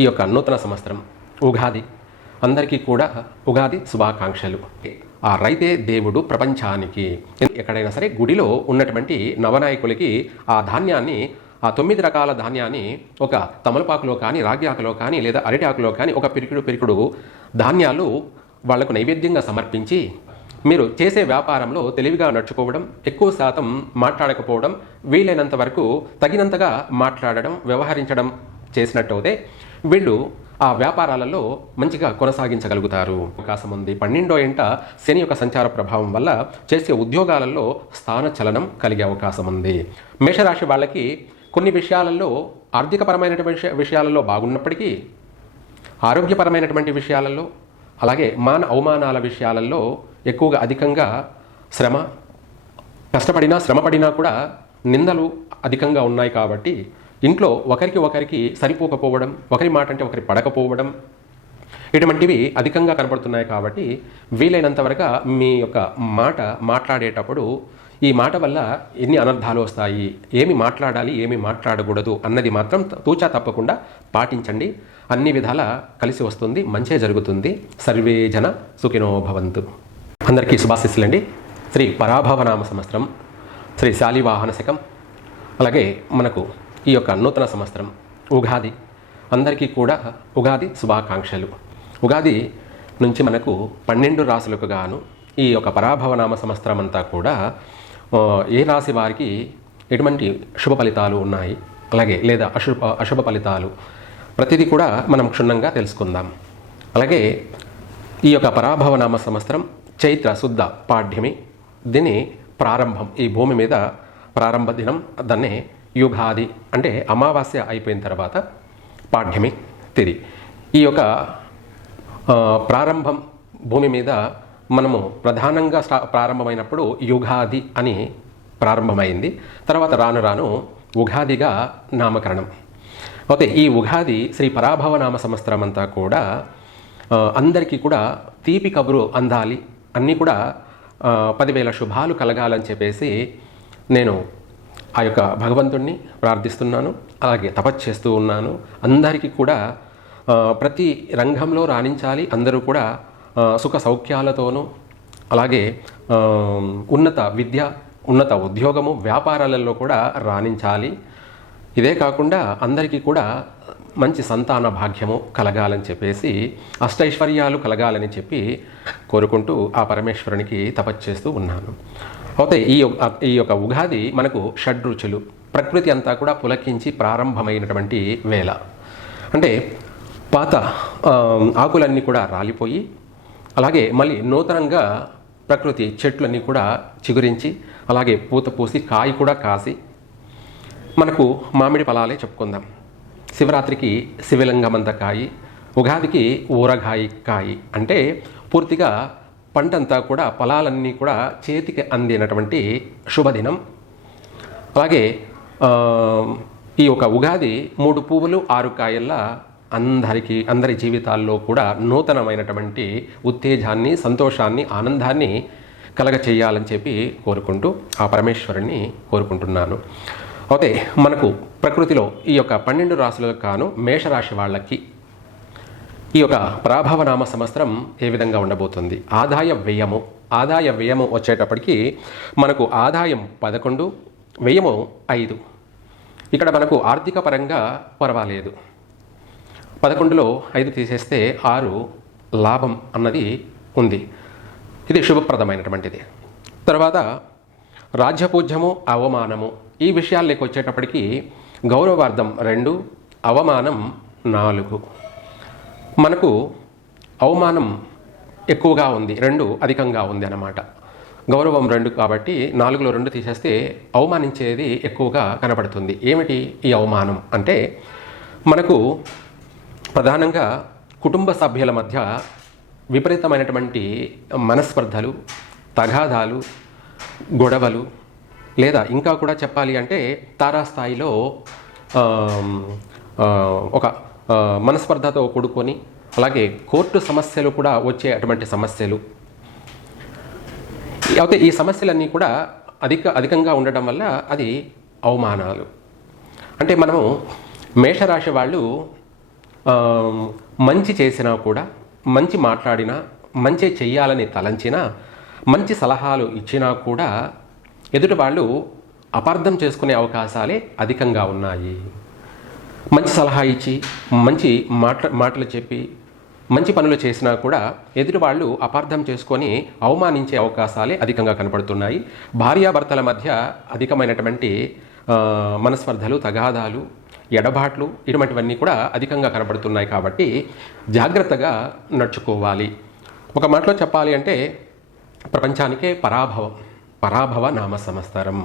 ఈ యొక్క నూతన సంవత్సరం ఉగాది అందరికీ కూడా ఉగాది శుభాకాంక్షలు. ఆ రైతే దేవుడు ప్రపంచానికి. ఎక్కడైనా సరే గుడిలో ఉన్నటువంటి నవనాయకులకి ఆ ధాన్యాన్ని, ఆ 9 రకాల ధాన్యాన్ని ఒక తమలపాకులో కానీ, రాగి ఆకులో కానీ, లేదా అరటి ఆకులో కానీ ఒక పిరికిడు ధాన్యాలు వాళ్లకు నైవేద్యంగా సమర్పించి, మీరు చేసే వ్యాపారంలో తెలివిగా నడుచుకోవడం, ఎక్కువ శాతం మాట్లాడకపోవడం, వీలైనంత వరకు తగినంతగా మాట్లాడడం, వ్యవహరించడం చేసినట్టయితే వీళ్ళు ఆ వ్యాపారాలలో మంచిగా కొనసాగించగలుగుతారు. అవకాశం ఉంది. 12వ ఇంట శని యొక్క సంచార ప్రభావం వల్ల చేసే ఉద్యోగాలలో స్థాన చలనం కలిగే అవకాశం ఉంది. మేషరాశి వాళ్ళకి కొన్ని విషయాలలో, ఆర్థికపరమైనటువంటి విషయాలలో బాగున్నప్పటికీ, ఆరోగ్యపరమైనటువంటి విషయాలలో, అలాగే మాన అవమానాల విషయాలలో ఎక్కువగా అధికంగా శ్రమపడినా కూడా నిందలు అధికంగా ఉన్నాయి. కాబట్టి ఇంట్లో ఒకరికి సరిపోకపోవడం, ఒకరి మాట అంటే ఒకరి పడకపోవడం, ఇటువంటివి అధికంగా కనపడుతున్నాయి. కాబట్టి వీలైనంత వరకు మీ యొక్క మాట మాట్లాడేటప్పుడు ఈ మాట వల్ల ఎన్ని అనర్థాలు వస్తాయి, ఏమి మాట్లాడాలి, ఏమి మాట్లాడకూడదు అన్నది మాత్రం తూచా తప్పకుండా పాటించండి. అన్ని విధాలా కలిసి వస్తుంది, మంచే జరుగుతుంది. సర్వే జన సుఖినో భవంతు. అందరికీ శుభాశీస్సులండి. శ్రీ పరాభవనామ సంవత్సరం, శ్రీ శాలివాహన శకం, అలాగే మనకు ఈ యొక్క నూతన సంవత్సరం ఉగాది అందరికీ కూడా ఉగాది శుభాకాంక్షలు. ఉగాది నుంచి మనకు 12 రాశులకు గాను ఈ యొక్క పరాభవనామ సంవత్సరం అంతా కూడా ఏ రాశి వారికి ఎటువంటి శుభ ఫలితాలు ఉన్నాయి, అలాగే లేదా అశుభ ఫలితాలు, ప్రతిదీ కూడా మనం క్షుణ్ణంగా తెలుసుకుందాం. అలాగే ఈ యొక్క పరాభవనామ సంవత్సరం చైత్ర శుద్ధ పాడ్యమి, దీని ప్రారంభం, ఈ భూమి మీద ప్రారంభ దినం, దాన్నే యుగాది అంటే అమావాస్య అయిపోయిన తర్వాత పాడ్యమి తిథి. ఈ యొక్క ప్రారంభం భూమి మీద మనము ప్రధానంగా ప్రారంభమైనప్పుడు యుగాది అని ప్రారంభమైంది. తర్వాత రాను ఉగాదిగా నామకరణం. అయితే ఈ ఉగాది శ్రీ పరాభవనామ సంవత్సరం అంతా కూడా అందరికీ కూడా తీపి కబురు అందాలి, అన్నీ కూడా 10,000 శుభాలు కలగాలని చెప్పేసి నేను ఆ యొక్క భగవంతుణ్ణి ప్రార్థిస్తున్నాను. అలాగే తపస్సు ఉన్నాను. అందరికీ కూడా ప్రతి రంగంలో రాణించాలి, అందరూ కూడా సుఖ సౌఖ్యాలతోనూ, అలాగే ఉన్నత విద్య, ఉన్నత ఉద్యోగము, వ్యాపారాలలో కూడా రాణించాలి. ఇదే కాకుండా అందరికీ కూడా మంచి సంతాన భాగ్యము కలగాలని చెప్పేసి, అష్టైశ్వర్యాలు కలగాలని చెప్పి కోరుకుంటూ ఆ పరమేశ్వరునికి తపస్సు ఉన్నాను. అయితే ఈ యొక్క ఉగాది మనకు షడ్రుచులు, ప్రకృతి అంతా కూడా పులకించి ప్రారంభమైనటువంటి వేళ. అంటే పాత ఆకులన్నీ కూడా రాలిపోయి, అలాగే మళ్ళీ నూతనంగా ప్రకృతి చెట్లన్నీ కూడా చిగురించి, అలాగే పూత పూసి కాయ కూడా కాసి, మనకు మామిడి ఫలాలే చెప్పుకుందాం. శివరాత్రికి శివలింగమంత కాయి, ఉగాదికి ఊరగాయి కాయి. అంటే పూర్తిగా పంటంతా కూడా, ఫలాలన్నీ కూడా చేతికి అందినటువంటి శుభదినం. అలాగే ఈ యొక్క ఉగాది 3 పువ్వులు 6 కాయల్లా అందరి జీవితాల్లో కూడా నూతనమైనటువంటి ఉత్తేజాన్ని, సంతోషాన్ని, ఆనందాన్ని కలగ చేయాలని చెప్పి కోరుకుంటూ ఆ పరమేశ్వరుణ్ణి కోరుకుంటున్నాను. అయితే మనకు ప్రకృతిలో ఈ యొక్క 12 రాశులకు కాను మేషరాశి వాళ్ళకి ఈ యొక్క పరాభవనామ సంవత్సరం ఏ విధంగా ఉండబోతుంది? ఆదాయ వ్యయము వచ్చేటప్పటికి మనకు ఆదాయం 11, వ్యయము 5. ఇక్కడ మనకు ఆర్థిక పరంగా పర్వాలేదు. 11లో 5 తీసేస్తే 6 లాభం అన్నది ఉంది. ఇది శుభప్రదమైనటువంటిది. తర్వాత రాజ్యపూజ్యము, అవమానము, ఈ విషయాల్లోకి వచ్చేటప్పటికి గౌరవార్థం 2, అవమానం 4. మనకు అవమానం ఎక్కువగా ఉంది, 2 అధికంగా ఉంది అన్నమాట. గౌరవం 2 కాబట్టి 4లో 2 తీసేస్తే అవమానించేది ఎక్కువగా కనపడుతుంది. ఏమిటి ఈ అవమానం అంటే, మనకు ప్రధానంగా కుటుంబ సభ్యుల మధ్య విపరీతమైనటువంటి మనస్పర్ధలు, తగాదాలు, గొడవలు, లేదా ఇంకా కూడా చెప్పాలి అంటే తారాస్థాయిలో ఒక మనస్పర్ధతో కూడుకొని, అలాగే కోర్టు సమస్యలు కూడా వచ్చే అటువంటి సమస్యలు. అయితే ఈ సమస్యలన్నీ కూడా అధికంగా ఉండడం వల్ల అది అవమానాలు. అంటే మనము మేషరాశి వాళ్ళు ఆ, మంచి చేసినా కూడా, మంచి మాట్లాడినా, మంచి చెయ్యాలని తలంచినా, మంచి సలహాలు ఇచ్చినా కూడా ఎదుటి వాళ్ళు అపార్థం చేసుకునే అవకాశాలే అధికంగా ఉన్నాయి. మంచి సలహా ఇచ్చి, మంచి మాటలు చెప్పి, మంచి పనులు చేసినా కూడా ఎదుటి వాళ్ళు అపార్థం చేసుకొని అవమానించే అవకాశాలే అధికంగా కనపడుతున్నాయి. భార్యాభర్తల మధ్య అధికమైనటువంటి మనస్పర్ధలు, తగాదాలు, ఎడబాట్లు ఇటువంటివన్నీ కూడా అధికంగా కనపడుతున్నాయి. కాబట్టి జాగ్రత్తగా నడుచుకోవాలి. ఒక మాటలో చెప్పాలి అంటే ప్రపంచానికే పరాభవ నామ సంవత్సరం.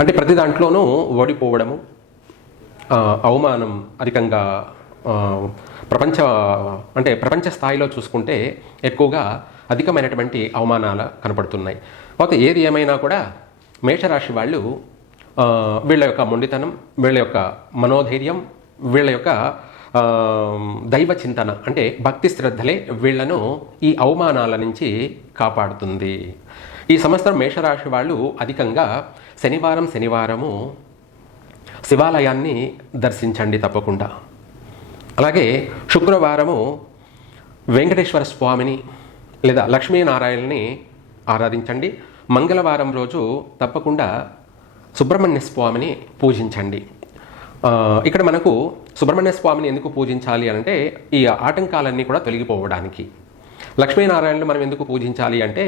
అంటే ప్రతి దాంట్లోనూ ఓడిపోవడము, అవమానం అధికంగా ప్రపంచ స్థాయిలో చూసుకుంటే ఎక్కువగా అధికమైనటువంటి అవమానాలు కనపడుతున్నాయి. అయితే ఏది ఏమైనా కూడా మేషరాశి వాళ్ళు వీళ్ళ యొక్క మొండితనం, వీళ్ళ యొక్క మనోధైర్యం, వీళ్ళ యొక్క దైవ చింతన అంటే భక్తి శ్రద్ధలే వీళ్లను ఈ అవమానాల నుంచి కాపాడుతుంది. ఈ సంవత్సరం మేషరాశి వాళ్ళు అధికంగా శనివారము శివాలయాన్ని దర్శించండి తప్పకుండా. అలాగే శుక్రవారము వెంకటేశ్వర స్వామిని లేదా లక్ష్మీనారాయణని ఆరాధించండి. మంగళవారం రోజు తప్పకుండా సుబ్రహ్మణ్య స్వామిని పూజించండి. ఇక్కడ మనకు సుబ్రహ్మణ్య స్వామిని ఎందుకు పూజించాలి అంటే ఈ ఆటంకాలన్నీ కూడా తొలగిపోవడానికి. లక్ష్మీనారాయణను మనం ఎందుకు పూజించాలి అంటే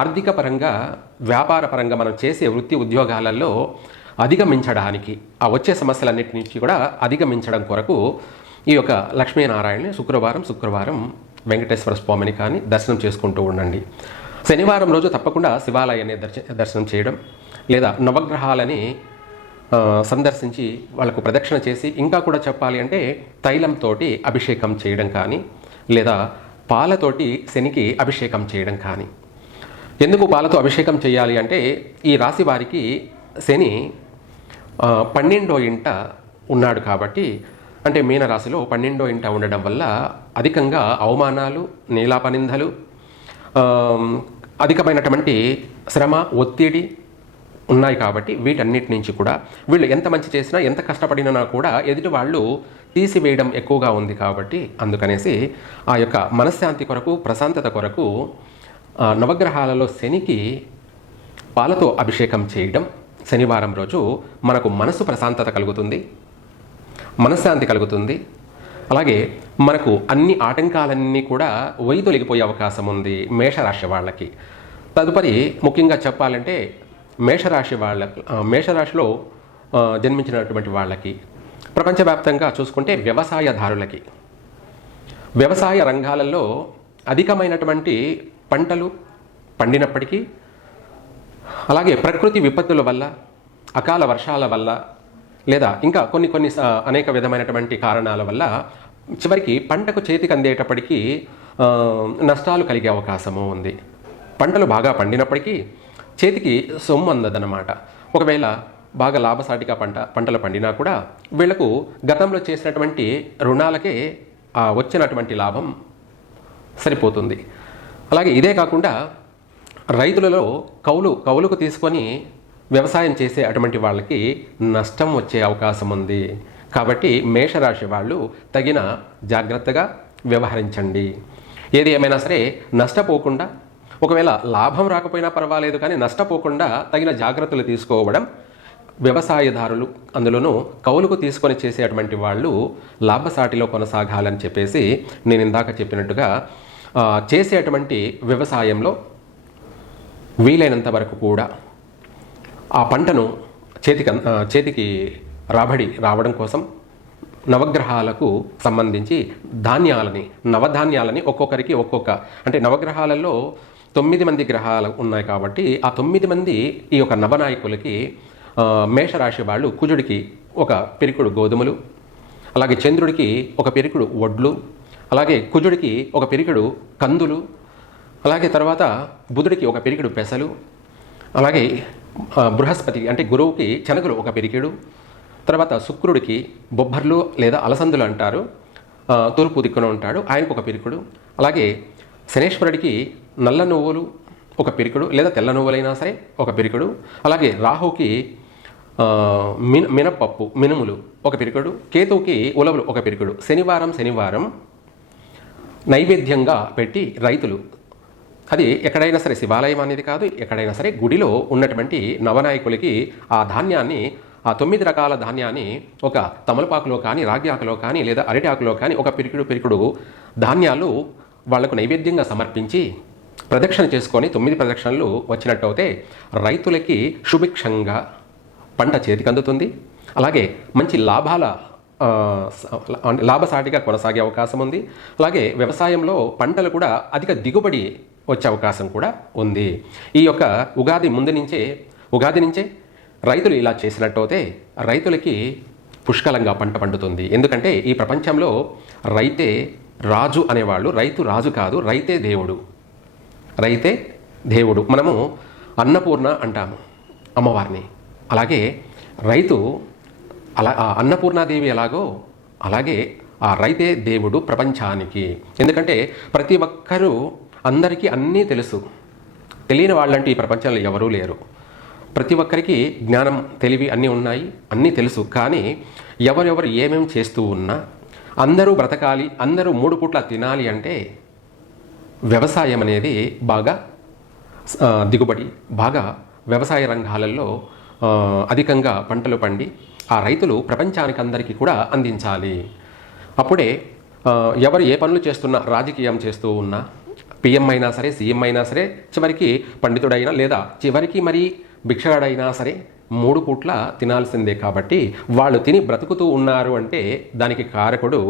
ఆర్థిక పరంగా, వ్యాపార పరంగా మనం చేసే వృత్తి ఉద్యోగాలలో అధిగమించడానికి, ఆ వచ్చే సమస్యలన్నిటి నుంచి కూడా అధిగమించడం కొరకు ఈ యొక్క లక్ష్మీనారాయణని శుక్రవారం వెంకటేశ్వర స్వామిని కానీ దర్శనం చేసుకుంటూ ఉండండి. శనివారం రోజు తప్పకుండా శివాలయాన్ని దర్శనం చేయడం, లేదా నవగ్రహాలని సందర్శించి వాళ్ళకు ప్రదక్షిణ చేసి, ఇంకా కూడా చెప్పాలి అంటే తైలంతో అభిషేకం చేయడం కానీ, లేదా పాలతోటి శనికి అభిషేకం చేయడం కానీ. ఎందుకు పాలతో అభిషేకం చేయాలి అంటే ఈ రాశి వారికి శని 12వ ఇంట ఉన్నాడు కాబట్టి, అంటే మీనరాశిలో 12వ ఇంట ఉండడం వల్ల అధికంగా అవమానాలు, నీలాపనిందలు, అధికమైనటువంటి శ్రమ, ఒత్తిడి ఉన్నాయి. కాబట్టి వీటన్నిటి నుంచి కూడా వీళ్ళు ఎంత మంచి చేసినా, ఎంత కష్టపడినా కూడా ఎదుటి వాళ్ళు తీసివేయడం ఎక్కువగా ఉంది. కాబట్టి అందుకనేసి ఆ యొక్క మనశ్శాంతి కొరకు, ప్రశాంతత కొరకు నవగ్రహాలలో శనికి పాలతో అభిషేకం చేయడం శనివారం రోజు మనకు మనసు ప్రశాంతత కలుగుతుంది, మనశ్శాంతి కలుగుతుంది. అలాగే మనకు అన్ని ఆటంకాలన్నీ కూడా వైదొలిగిపోయే అవకాశం ఉంది మేషరాశి వాళ్ళకి. తదుపరి ముఖ్యంగా చెప్పాలంటే మేషరాశిలో జన్మించినటువంటి వాళ్ళకి, ప్రపంచవ్యాప్తంగా చూసుకుంటే వ్యవసాయదారులకి, వ్యవసాయ రంగాలలో అధికమైనటువంటి పంటలు పండినప్పటికీ, అలాగే ప్రకృతి విపత్తుల వల్ల, అకాల వర్షాల వల్ల, లేదా ఇంకా కొన్ని అనేక విధమైనటువంటి కారణాల వల్ల చివరికి పంటకు చేతికి అందేటప్పటికీ నష్టాలు కలిగే అవకాశము ఉంది. పంటలు బాగా పండినప్పటికీ చేతికి సొమ్ము అందదన్నమాట. ఒకవేళ బాగా లాభసాటిగా పంటలు పండినా కూడా వీళ్లకు గతంలో చేసినటువంటి రుణాలకే వచ్చినటువంటి లాభం సరిపోతుంది. అలాగే ఇదే కాకుండా రైతులలో కౌలుకు తీసుకొని వ్యవసాయం చేసే అటువంటి వాళ్ళకి నష్టం వచ్చే అవకాశం ఉంది. కాబట్టి మేషరాశి వాళ్ళు తగిన జాగ్రత్తగా వ్యవహరించండి. ఏది ఏమైనా సరే నష్టపోకుండా, ఒకవేళ లాభం రాకపోయినా పర్వాలేదు కానీ నష్టపోకుండా తగిన జాగ్రత్తలు తీసుకోవడం, వ్యవసాయదారులు అందులోనూ కౌలుకు తీసుకొని చేసేటువంటి వాళ్ళు లాభసాటిలో కొనసాగాలని చెప్పేసి నేను ఇందాక చెప్పినట్టుగా చేసేటువంటి వ్యవసాయంలో వీలైనంత వరకు కూడా ఆ పంటను చేతికి రాబడి రావడం కోసం నవగ్రహాలకు సంబంధించి నవధాన్యాలని ఒక్కొక్కరికి అంటే నవగ్రహాలలో 9 మంది గ్రహాలు ఉన్నాయి కాబట్టి ఆ 9 మంది ఈ యొక్క నవనాయకులకి మేషరాశి వాళ్ళు కుజుడికి ఒక పిరికుడు గోధుమలు, అలాగే చంద్రుడికి ఒక పిరికుడు వడ్లు, అలాగే కుజుడికి ఒక పిరికుడు కందులు, అలాగే తర్వాత బుధుడికి ఒక పిరికుడు పెసలు, అలాగే బృహస్పతి అంటే గురువుకి శనగలు ఒక పిరికిడు, తర్వాత శుక్రుడికి బొబ్బర్లు లేదా అలసందులు అంటారు, తూర్పు దిక్కున ఉంటాడు, ఆయనకు ఒక పిరికుడు, అలాగే శనేశ్వరుడికి నల్ల నువ్వులు ఒక పిరికుడు లేదా తెల్ల నువ్వులైనా సరే ఒక పిరికుడు, అలాగే రాహుకి మినపప్పు మినుములు ఒక పిరికెడు, కేతువుకి ఉలవలు ఒక పిరికెడు శనివారం నైవేద్యంగా పెట్టి రైతులు, అది ఎక్కడైనా సరే శివాలయం అనేది కాదు, ఎక్కడైనా సరే గుడిలో ఉన్నటువంటి నవనాయకులకి ఆ ధాన్యాన్ని, ఆ 9 రకాల ధాన్యాన్ని ఒక తమలపాకులో కానీ, రాగి ఆకులో కానీ, లేదా అరటి ఆకులో కానీ ఒక పిరికుడు ధాన్యాలు వాళ్లకు నైవేద్యంగా సమర్పించి ప్రదక్షిణ చేసుకొని 9 ప్రదక్షిణలు వచ్చినట్టు అయితే రైతులకి సుభిక్షంగా పంట చేతికి అందుతుంది. అలాగే మంచి లాభసాటిగా కొనసాగే అవకాశం ఉంది. అలాగే వ్యవసాయంలో పంటలు కూడా అధిక దిగుబడి వచ్చే అవకాశం కూడా ఉంది. ఈ యొక్క ఉగాది నుంచే రైతులు ఇలా చేసినట్టయితే రైతులకి పుష్కలంగా పంట పండుతుంది. ఎందుకంటే ఈ ప్రపంచంలో రైతే రాజు అనేవాళ్ళు, రైతు రాజు కాదు, రైతే దేవుడు. మనము అన్నపూర్ణ అంటాము అమ్మవారిని. అలాగే రైతు అన్నపూర్ణాదేవి ఎలాగో అలాగే ఆ రైతే దేవుడు ప్రపంచానికి. ఎందుకంటే ప్రతి ఒక్కరూ, అందరికీ అన్నీ తెలుసు, తెలియని వాళ్ళంటూ ఈ ప్రపంచంలో ఎవరూ లేరు. ప్రతి ఒక్కరికి జ్ఞానం, తెలివి అన్నీ ఉన్నాయి, అన్నీ తెలుసు. కానీ ఎవరెవరు ఏమేమి చేస్తూ ఉన్నా, అందరూ బ్రతకాలి, అందరూ 3 పూట్ల తినాలి అంటే వ్యవసాయం అనేది బాగా దిగుబడి, బాగా వ్యవసాయ రంగాలలో అధికంగా పంటలు పండి ఆ రైతులు ప్రపంచానికి అందరికీ కూడా అందించాలి. అప్పుడే ఎవరు ఏ పనులు చేస్తున్నా, రాజకీయం చేస్తూ ఉన్నా, పిఎం అయినా సరే, సీఎం అయినా సరే, చివరికి పండితుడైనా లేదా చివరికి మరి భిక్షగాడైనా సరే 3 పూట్ల తినాల్సిందే. కాబట్టి వాళ్ళు తిని బ్రతుకుతూ ఉన్నారు అంటే దానికి కారకుడు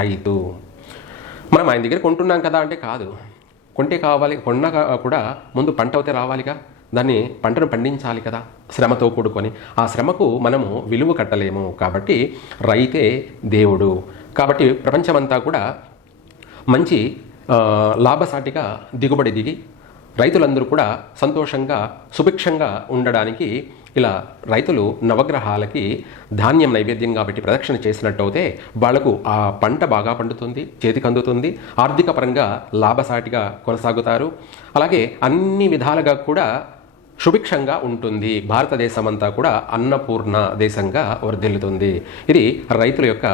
రైతు. మనం ఆయన దగ్గర కొంటున్నాం కదా అంటే కాదు, కొంటే కావాలి, కొన్నా కూడా ముందు పంట అయితే రావాలిగా, దాన్ని పంటను పండించాలి కదా శ్రమతో కూడుకొని. ఆ శ్రమకు మనము విలువ కట్టలేము. కాబట్టి రైతే దేవుడు. కాబట్టి ప్రపంచమంతా కూడా మంచి లాభసాటిగా దిగుబడి దిగి రైతులందరూ కూడా సంతోషంగా సుభిక్షంగా ఉండడానికి ఇలా రైతులు నవగ్రహాలకి ధాన్యం నైవేద్యంగా పెట్టి ప్రదక్షిణ చేసినట్టయితే వాళ్లకు ఆ పంట బాగా పండుతుంది, చేతికి అందుతుంది, ఆర్థిక పరంగా లాభసాటిగా కొనసాగుతారు. అలాగే అన్ని విధాలుగా కూడా సుభిక్షంగా ఉంటుంది. భారతదేశం అంతా కూడా అన్నపూర్ణ దేశంగా వర్ధిల్లుతుంది. ఇది రైతుల యొక్క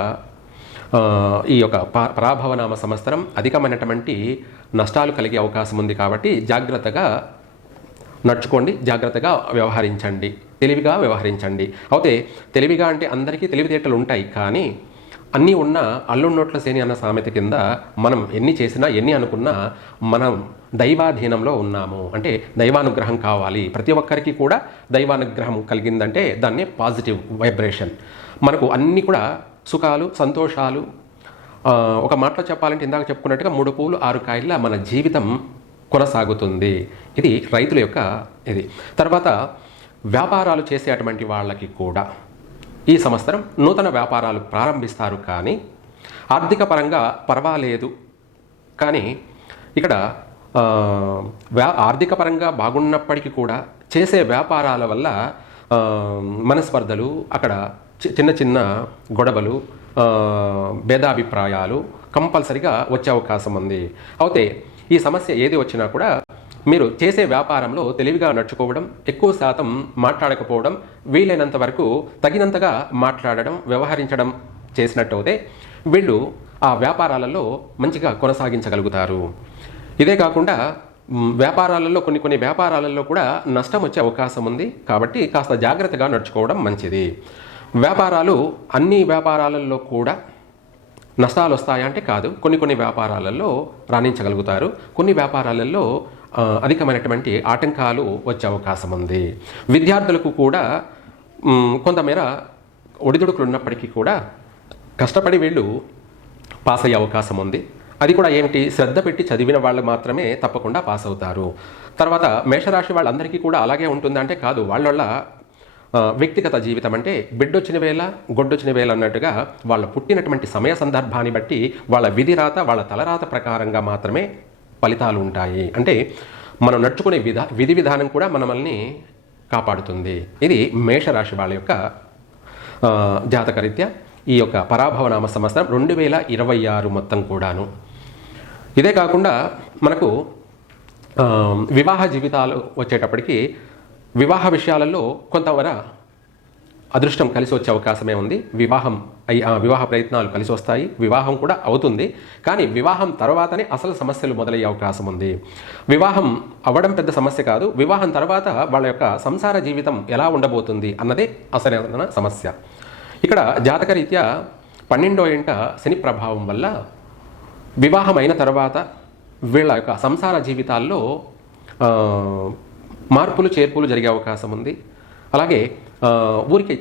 ఈ యొక్క పరాభవనామ సంవత్సరం అధికమైనటువంటి నష్టాలు కలిగే అవకాశం ఉంది. కాబట్టి జాగ్రత్తగా నడుచుకోండి, జాగ్రత్తగా వ్యవహరించండి, తెలివిగా వ్యవహరించండి. అయితే తెలివిగా అంటే అందరికీ తెలివితేటలు ఉంటాయి, కానీ అన్నీ ఉన్న అల్లున్నోట్ల శని అన్న సామెత కింద మనం ఎన్ని చేసినా ఎన్ని అనుకున్నా మనం దైవాధీనంలో ఉన్నాము. అంటే దైవానుగ్రహం కావాలి. ప్రతి ఒక్కరికి కూడా దైవానుగ్రహం కలిగిందంటే దాన్నే పాజిటివ్ వైబ్రేషన్. మనకు అన్నీ కూడా సుఖాలు, సంతోషాలు. ఒక మాటలో చెప్పాలంటే ఇందాక చెప్పుకున్నట్టుగా 3 పూలు 6 కాయల మన జీవితం కొనసాగుతుంది. ఇది రైతుల యొక్క ఇది. తర్వాత వ్యాపారాలు చేసేటువంటి వాళ్ళకి కూడా ఈ సంవత్సరం నూతన వ్యాపారాలు ప్రారంభిస్తారు. కానీ ఆర్థిక పరంగా పర్వాలేదు. కానీ ఇక్కడ ఆర్థిక పరంగా బాగున్నప్పటికీ కూడా చేసే వ్యాపారాల వల్ల మనస్పర్ధలు, అక్కడ చిన్న చిన్న గొడవలు, భేదాభిప్రాయాలు కంపల్సరిగా వచ్చే అవకాశం ఉంది. అయితే ఈ సమస్య ఏది వచ్చినా కూడా మీరు చేసే వ్యాపారంలో తెలివిగా నడుచుకోవడం, ఎక్కువ శాతం మాట్లాడకపోవడం, వీలైనంత వరకు తగినంతగా మాట్లాడడం, వ్యవహరించడం చేసినట్టయితే వీళ్ళు ఆ వ్యాపారాలలో మంచిగా కొనసాగించగలుగుతారు. ఇదే కాకుండా వ్యాపారాలలో కొన్ని వ్యాపారాలలో కూడా నష్టం వచ్చే అవకాశం ఉంది. కాబట్టి కాస్త జాగ్రత్తగా నడుచుకోవడం మంచిది. అన్ని వ్యాపారాలలో కూడా నష్టాలు వస్తాయంటే కాదు, కొన్ని వ్యాపారాలలో రాణించగలుగుతారు. కొన్ని వ్యాపారాలలో అధికమైనటువంటి ఆటంకాలు వచ్చే అవకాశం ఉంది. విద్యార్థులకు కూడా కొంతమేర ఒడిదుడుకులు ఉన్నప్పటికీ కూడా కష్టపడి వీళ్ళు పాస్ అయ్యే అవకాశం ఉంది. అది కూడా ఏమిటి, శ్రద్ధ పెట్టి చదివిన వాళ్ళు మాత్రమే తప్పకుండా పాస్ అవుతారు. తర్వాత మేషరాశి వాళ్ళందరికీ కూడా అలాగే ఉంటుందంటే కాదు, వాళ్ళ వ్యక్తిగత జీవితం అంటే బిడ్డొచ్చిన వేళ గొడ్డొచ్చిన వేళ అన్నట్టుగా వాళ్ళ పుట్టినటువంటి సమయ సందర్భాన్ని బట్టి వాళ్ళ విధిరాత, వాళ్ళ తలరాత ప్రకారంగా మాత్రమే ఫలితాలు ఉంటాయి. అంటే మనం నడుచుకునే విధి విధానం కూడా మనల్ని కాపాడుతుంది. ఇది మేషరాశి వాళ్ళ యొక్క జాతకరీత్యా ఈ యొక్క పరాభవనామ సంవత్సరం 2026 మొత్తం కూడాను. ఇదే కాకుండా మనకు వివాహ జీవితాలు వచ్చేటప్పటికి వివాహ విషయాలలో కొంతవర అదృష్టం కలిసి వచ్చే అవకాశమే ఉంది. వివాహ ప్రయత్నాలు కలిసి వస్తాయి, వివాహం కూడా అవుతుంది. కానీ వివాహం తర్వాతనే అసలు సమస్యలు మొదలయ్యే అవకాశం ఉంది. వివాహం అవ్వడం పెద్ద సమస్య కాదు, వివాహం తర్వాత వాళ్ళ యొక్క సంసార జీవితం ఎలా ఉండబోతుంది అన్నదే అసలైన సమస్య. ఇక్కడ జాతకరీత్యా 12వ ఇంట శని ప్రభావం వల్ల వివాహం అయిన తర్వాత వీళ్ళ యొక్క సంసార జీవితాల్లో మార్పులు చేర్పులు జరిగే అవకాశం ఉంది. అలాగే ఊరికి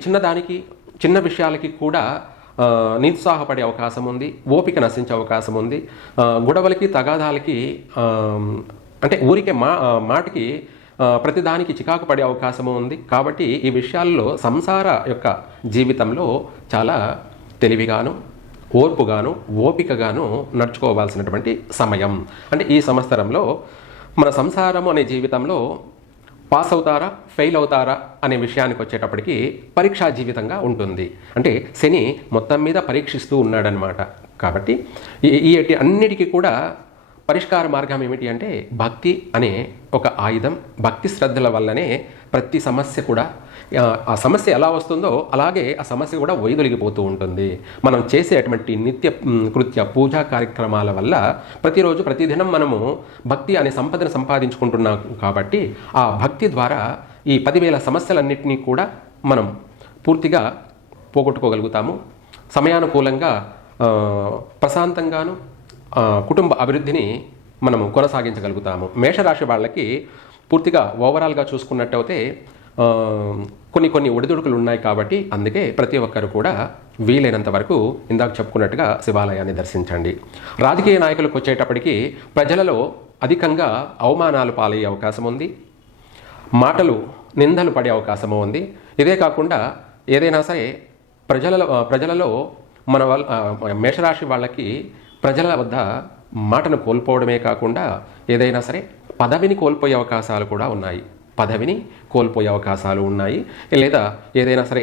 చిన్న విషయాలకి కూడా నిరుత్సాహపడే అవకాశం ఉంది, ఓపిక నశించే అవకాశం ఉంది. గొడవలకి తగాదాలకి అంటే ఊరికే మాటకి ప్రతిదానికి చికాకు పడే అవకాశము ఉంది. కాబట్టి ఈ విషయాల్లో సంసార యొక్క జీవితంలో చాలా తెలివిగాను, ఓర్పుగాను, ఓపికగాను నడుచుకోవాల్సినటువంటి సమయం. అంటే ఈ సంవత్సరంలో మన సంసారం అనే జీవితంలో పాస్ అవుతారా, ఫెయిల్ అవుతారా అనే విషయానికి వచ్చేటప్పటికి పరీక్షా జీవితంగా ఉంటుంది. అంటే శని మొత్తం మీద పరీక్షిస్తూ ఉన్నాడనమాట. కాబట్టి ఈ అన్నిటికీ కూడా పరిష్కార మార్గం ఏమిటి అంటే భక్తి అనే ఒక ఆయుధం. భక్తి శ్రద్ధల వల్లనే ప్రతి సమస్య కూడా, ఆ సమస్య ఎలా వస్తుందో అలాగే ఆ సమస్య కూడా వైదొలిగిపోతూ ఉంటుంది. మనం చేసేటువంటి నిత్య కృత్య పూజా కార్యక్రమాల వల్ల ప్రతిరోజు ప్రతిదినం మనము భక్తి అనే సంపదను సంపాదించుకుంటున్నాం. కాబట్టి ఆ భక్తి ద్వారా ఈ 10,000 సమస్యలన్నింటినీ కూడా మనం పూర్తిగా పోగొట్టుకోగలుగుతాము. సమయానుకూలంగా ప్రశాంతంగాను కుటుంబ అభివృద్ధిని మనము కొనసాగించగలుగుతాము. మేషరాశి వాళ్ళకి పూర్తిగా ఓవరాల్గా చూసుకున్నట్టయితే కొన్ని ఒడిదుడుకులు ఉన్నాయి. కాబట్టి అందుకే ప్రతి ఒక్కరు కూడా వీలైనంత వరకు ఇందాక చెప్పుకున్నట్టుగా శివాలయాన్ని దర్శించండి. రాజకీయ నాయకులకు వచ్చేటప్పటికి ప్రజలలో అధికంగా అవమానాలు పాలయ్యే అవకాశం ఉంది, మాటలు నిందలు పడే అవకాశము ఉంది. ఇదే కాకుండా ఏదైనా సరే ప్రజలలో మన మేషరాశి వాళ్ళకి ప్రజల వద్ద మాటను కోల్పోవడమే కాకుండా ఏదైనా సరే పదవిని కోల్పోయే అవకాశాలు కూడా ఉన్నాయి. లేదా ఏదైనా సరే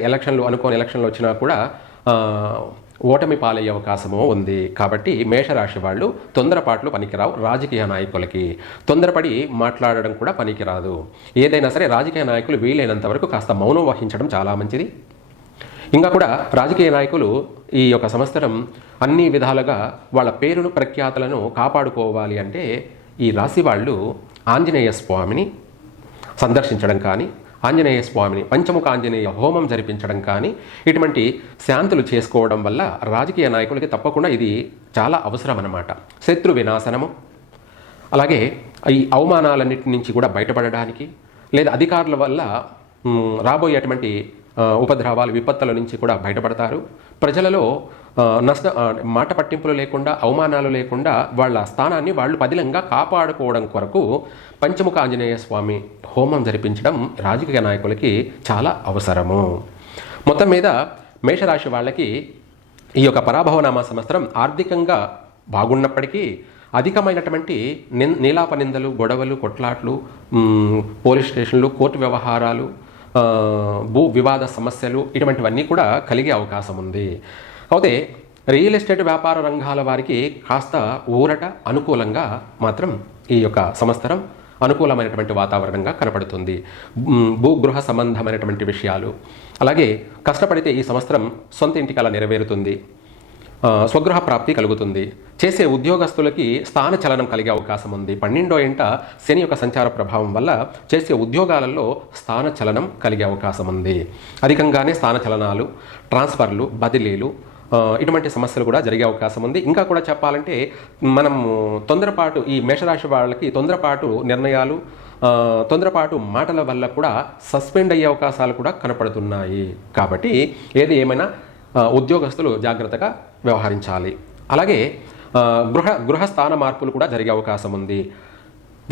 అనుకోని ఎలక్షన్లు వచ్చినా కూడా ఓటమి పాలయ్యే అవకాశము ఉంది. కాబట్టి మేషరాశి వాళ్ళు తొందరపాట్లు పనికిరావు. రాజకీయ నాయకులకి తొందరపడి మాట్లాడడం కూడా పనికిరాదు. ఏదైనా సరే రాజకీయ నాయకులు వీలైనంత వరకు కాస్త మౌనం వహించడం చాలా మంచిది. ఇంకా కూడా రాజకీయ నాయకులు ఈ యొక్క సంవత్సరం అన్ని విధాలుగా వాళ్ళ పేరును ప్రఖ్యాతులను కాపాడుకోవాలి అంటే ఈ రాశి వాళ్ళు ఆంజనేయ స్వామిని సందర్శించడం కానీ, ఆంజనేయ స్వామిని పంచముఖ ఆంజనేయ హోమం జరిపించడం కానీ, ఇటువంటి శాంతులు చేసుకోవడం వల్ల రాజకీయ నాయకులకి తప్పకుండా ఇది చాలా అవసరం అన్నమాట. శత్రు వినాశనము, అలాగే ఈ అవమానాలన్నిటి నుంచి కూడా బయటపడడానికి, లేదా అధికారుల వల్ల రాబోయేటువంటి ఉపద్రవాలు విపత్తుల నుంచి కూడా బయటపడతారు. ప్రజలలో మాట పట్టింపులు లేకుండా, అవమానాలు లేకుండా వాళ్ళ స్థానాన్ని వాళ్ళు పదిలంగా కాపాడుకోవడం కొరకు పంచముఖ ఆంజనేయ స్వామి హోమం జరిపించడం రాజకీయ నాయకులకి చాలా అవసరము. మొత్తం మీద మేషరాశి వాళ్ళకి ఈ యొక్క పరాభవనామ సంవత్సరం ఆర్థికంగా బాగున్నప్పటికీ అధికమైనటువంటి నీలాప నిందలు, గొడవలు, కొట్లాట్లు, పోలీస్ స్టేషన్లు, కోర్టు వ్యవహారాలు, భూ వివాద సమస్యలు ఇటువంటివన్నీ కూడా కలిగే అవకాశం ఉంది. అయితే రియల్ ఎస్టేట్ వ్యాపార రంగాల వారికి కాస్త ఊరట, అనుకూలంగా మాత్రం ఈ యొక్క సంవత్సరం అనుకూలమైనటువంటి వాతావరణంగా కనపడుతుంది. భూగృహ సంబంధమైనటువంటి విషయాలు, అలాగే కష్టపడితే ఈ సంవత్సరం సొంత ఇంటి కల నెరవేరుతుంది. స్వగృహ ప్రాప్తి కలుగుతుంది. చేసే ఉద్యోగస్తులకి స్థాన చలనం కలిగే అవకాశం ఉంది. 12వ ఇంట శని యొక్క సంచార ప్రభావం వల్ల చేసే ఉద్యోగాలలో స్థాన చలనం కలిగే అవకాశం ఉంది. అధికంగానే స్థాన చలనాలు, ట్రాన్స్ఫర్లు, బదిలీలు ఇటువంటి సమస్యలు కూడా జరిగే అవకాశం ఉంది. ఇంకా కూడా చెప్పాలంటే మనం తొందరపాటు, ఈ మేషరాశి వాళ్ళకి తొందరపాటు నిర్ణయాలు, తొందరపాటు మాటల వల్ల కూడా సస్పెండ్ అయ్యే అవకాశాలు కూడా కనపడుతున్నాయి. కాబట్టి ఏది ఏమైనా ఉద్యోగస్తులు జాగ్రత్తగా వ్యవహరించాలి. అలాగే గృహస్థాన మార్పులు కూడా జరిగే అవకాశం ఉంది.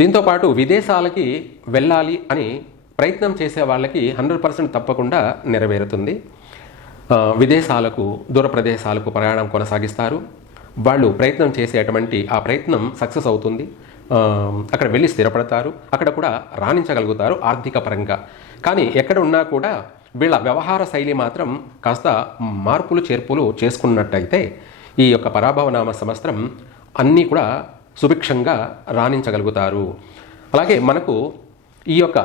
దీంతోపాటు విదేశాలకి వెళ్ళాలి అని ప్రయత్నం చేసే వాళ్ళకి 100% తప్పకుండా నెరవేరుతుంది. విదేశాలకు, దూర ప్రదేశాలకు ప్రయాణం కొనసాగిస్తారు. వాళ్ళు ప్రయత్నం చేసేటువంటి ఆ ప్రయత్నం సక్సెస్ అవుతుంది. అక్కడ వెళ్ళి స్థిరపడతారు. అక్కడ కూడా రాణించగలుగుతారు ఆర్థిక పరంగా. కానీ ఎక్కడ ఉన్నా కూడా వీళ్ళ వ్యవహార శైలి మాత్రం కాస్త మార్పులు చేర్పులు చేసుకున్నట్టయితే ఈ యొక్క పరాభవనామ సంవత్సరం అన్నీ కూడా సుభిక్షంగా రాణించగలుగుతారు. అలాగే మనకు ఈ యొక్క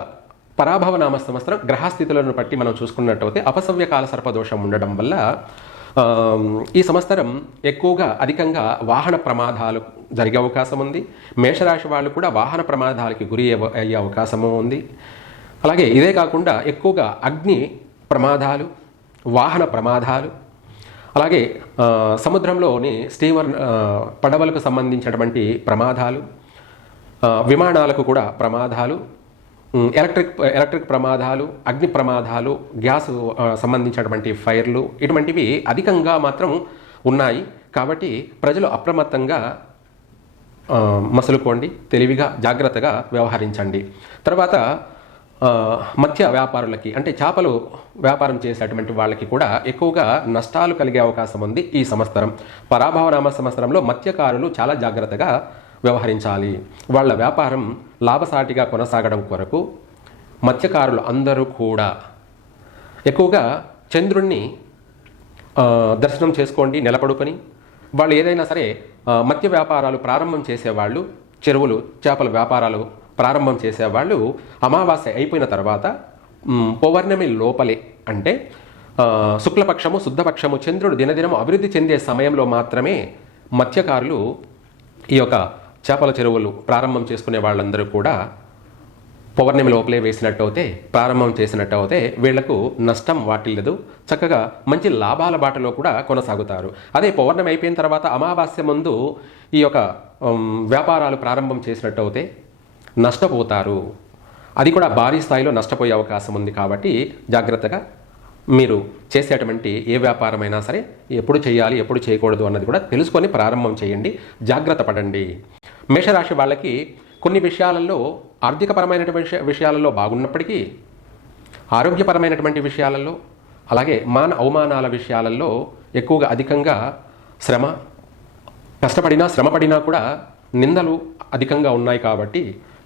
పరాభవ నామ సంవత్సరం గ్రహస్థితులను బట్టి మనం చూసుకున్నట్టయితే అపసవ్య కాల సర్పదోషం ఉండడం వల్ల ఈ సంవత్సరం ఎక్కువగా అధికంగా వాహన ప్రమాదాలు జరిగే అవకాశం ఉంది. మేషరాశి వాళ్ళు కూడా వాహన ప్రమాదాలకి గురి అయ్యే అవకాశము ఉంది. అలాగే ఇదే కాకుండా ఎక్కువగా అగ్ని ప్రమాదాలు, వాహన ప్రమాదాలు, అలాగే సముద్రంలోని స్టీమర్ పడవలకు సంబంధించినటువంటి ప్రమాదాలు, విమానాలకు కూడా ప్రమాదాలు, ఎలక్ట్రిక్ ప్రమాదాలు, అగ్ని ప్రమాదాలు, గ్యాస్ సంబంధించినటువంటి ఫైర్లు ఇటువంటివి అధికంగా మాత్రం ఉన్నాయి. కాబట్టి ప్రజలు అప్రమత్తంగా మసులుకోండి, తెలివిగా జాగ్రత్తగా వ్యవహరించండి. తర్వాత మత్స్య వ్యాపారులకి అంటే చేపలు వ్యాపారం చేసేటువంటి వాళ్ళకి కూడా ఎక్కువగా నష్టాలు కలిగే అవకాశం ఉంది. ఈ సంవత్సరం పరాభవనామ సంవత్సరంలో మత్స్యకారులు చాలా జాగ్రత్తగా వ్యవహరించాలి. వాళ్ళ వ్యాపారం లాభసాటిగా కొనసాగడం కొరకు మత్స్యకారులు అందరూ కూడా ఎక్కువగా చంద్రుణ్ణి దర్శనం చేసుకోండి నెలపడుకొని. వాళ్ళు ఏదైనా సరే మత్స్య వ్యాపారాలు ప్రారంభం చేసేవాళ్ళు, చెరువులు చేపల వ్యాపారాలు ప్రారంభం చేసేవాళ్ళు అమావాస్య అయిపోయిన తర్వాత పౌర్ణమి లోపలే అంటే శుక్లపక్షము శుద్ధపక్షము చంద్రుడు దినదినము అభివృద్ధి చెందే సమయంలో మాత్రమే మత్స్యకారులు ఈ యొక్క చేపల చెరువులు ప్రారంభం చేసుకునే వాళ్ళందరూ కూడా పౌర్ణమి లోపలే వేసినట్టయితే ప్రారంభం చేసినట్టయితే వీళ్లకు నష్టం వాటిల్లదు, చక్కగా మంచి లాభాల బాటలో కూడా కొనసాగుతారు. అదే పౌర్ణమి అయిపోయిన తర్వాత అమావాస్య ముందు ఈ యొక్క వ్యాపారాలు ప్రారంభం చేసినట్టయితే నష్టపోతారు. అది కూడా భారీ స్థాయిలో నష్టపోయే అవకాశం ఉంది. కాబట్టి జాగ్రత్తగా మీరు చేసేటువంటి ఏ వ్యాపారమైనా సరే ఎప్పుడు చేయాలి ఎప్పుడు చేయకూడదు అన్నది కూడా తెలుసుకొని ప్రారంభం చేయండి, జాగ్రత్త పడండి. మేషరాశి వాళ్ళకి కొన్ని విషయాలలో ఆర్థికపరమైనటువంటి విషయాలలో బాగున్నప్పటికీ ఆరోగ్యపరమైనటువంటి విషయాలలో అలాగే అవమానాల విషయాలలో ఎక్కువగా అధికంగా శ్రమపడినా కూడా నిందలు అధికంగా ఉన్నాయి. కాబట్టి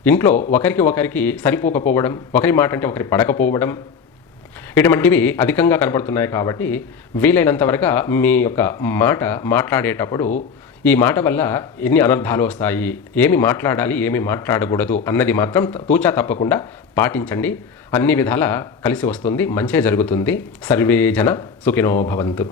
ఇంట్లో ఒకరికి సరిపోకపోవడం, ఒకరి మాట అంటే ఒకరి పడకపోవడం ఇటువంటివి అధికంగా కనపడుతున్నాయి. కాబట్టి వీలైనంత వరకు మీ యొక్క మాట మాట్లాడేటప్పుడు ఈ మాట వల్ల ఎన్ని అనర్థాలు వస్తాయి, ఏమి మాట్లాడాలి ఏమి మాట్లాడకూడదు అన్నది మాత్రం తూచా తప్పకుండా పాటించండి. అన్ని విధాలా కలిసి వస్తుంది, మంచే జరుగుతుంది. సర్వే జన సుఖినో భవంతు.